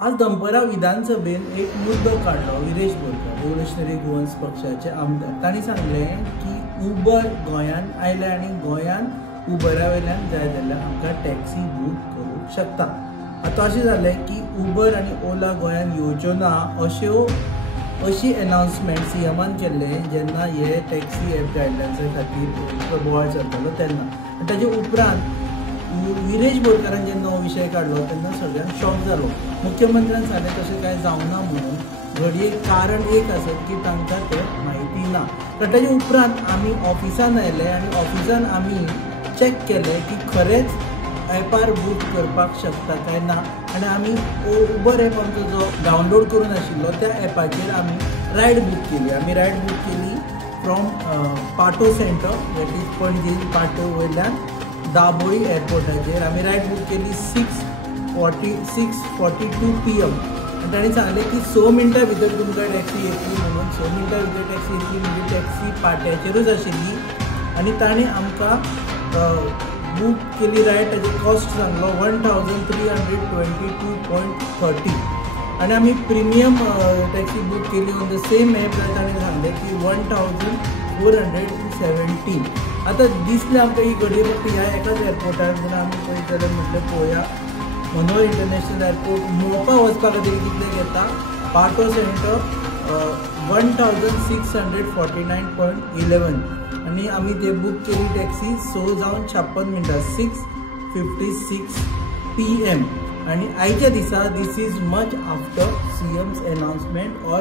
आज दनपारा विधानसभेन एक मुद्दो काढलो विरेश बोरकार रेव्होल्युशनरी गोवन्स पक्षाचे आमदार. तांणी सांगलें की उबर गोंयान आयले आनी गोंयान उबरा वयल्यान जाय जाल्यार आमकां टॅक्सी बूक करूंक शकता. आतां अशें जालें की उबर आनी ओला गोंयान येवच्यो ना अशी अनाउन्समेंट सीएमान केल्लें जेन्ना हे टॅक्सी एप गायडलायन्सा खातीर बोवाळ चलतालो तेन्ना. आनी ताचे उपरांत विरेश बोरकारान जेन्ना हो विशय काडलो तेन्ना सगळ्यांक शॉक जालो. मुख्यमंत्र्यान सांगलें तशें कांय जावना म्हणून. घडये कारण एक आसत की तांकां तें म्हायती ना. तर ताचे उपरांत आमी ऑफिसान आयले आनी ऑफिसान आमी चॅक केलें की खरेंच एपार बूक करपाक शकता काय ना. आनी आमी उबर एप आमचो जो डावनलोड करून आशिल्लो त्या एपाचेर आमी रायड बूक केली. आमी रायड बूक केली फ्रॉम पाटो सेंटर दॅट इज पणजी पाटो वयल्यान दाबोळी एअरपोर्टाचेर आमी रायड बूक केली 6:42 PM. आनी ताणें सांगलें की 6 मिनटां भितर तुमकां टॅक्सी येतली म्हणून. 6 मिनटां भितर टॅक्सी येतली म्हणजे टॅक्सी पाट्याचेरूच आशिल्ली. आनी ताणें आमकां बूक केली रायड ताचो कॉस्ट सांगलो 1322.30. आनी आमी प्रिमियम टॅक्सी बूक केली ऑन द सेम एप जाल्यार ताणें सांगलें की 1417. आतां दिसलें आमकां ही घडये फक्त ह्या एकाच एअरपोर्टार जाल्यार आमी पळयत जाल्यार म्हटलें पळोवया मनोहर इंटरनॅशनल एअरपोर्ट मोपा वचपा खातीर कितले घेता. पाटो सेंटर 1649.11. आनी आमी ते बूक केली टॅक्सी 6:56 6:56 PM. आनी आयच्या दिसा this is much after CM's announcement or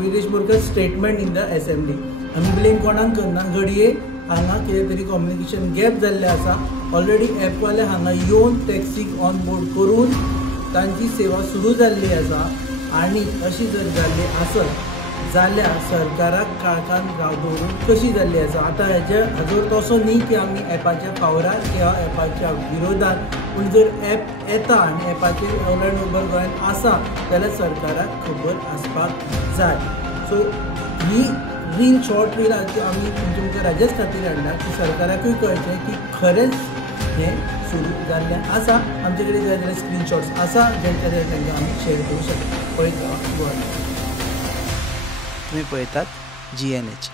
Viresh Borkar statement in the assembly. आमी ब्लेम कोणाक करना. घडये हांगा कितें तरी कम्युनिकेशन गॅप जाल्लें आसा. ऑलरेडी एपवाले हांगा येवन टॅक्सीक ऑन बोर्ड करून तांची सेवा सुरू जाल्ली आसा. आनी अशी जर जाल्ली आसत जाल्यार सरकाराक काळखान दवरून कशी जाल्ली आसा. आतां हाजो तसो न्ही की आमी एपाच्या फावरार किंवा एपाच्या विरोधात. पूण जर एप येता आनी एपाचेर ओला आनी उबर गोंयान आसा जाल्यार सरकाराक खबर आसपाक जाय. सो ही रील शॉर्ट रील आमी तुमच्या राज्याच खातीर हाडला की सरकाराकूय कळचें की खरेंच हें सुरू जाल्लें आसा. आमचे कडेन जाय जाल्यार स्क्रीनशॉट्स आसा जेंच्या तांकां आमी शेअर करूं शकता. पळयत रावा. तुम्ही पळयतात GNH.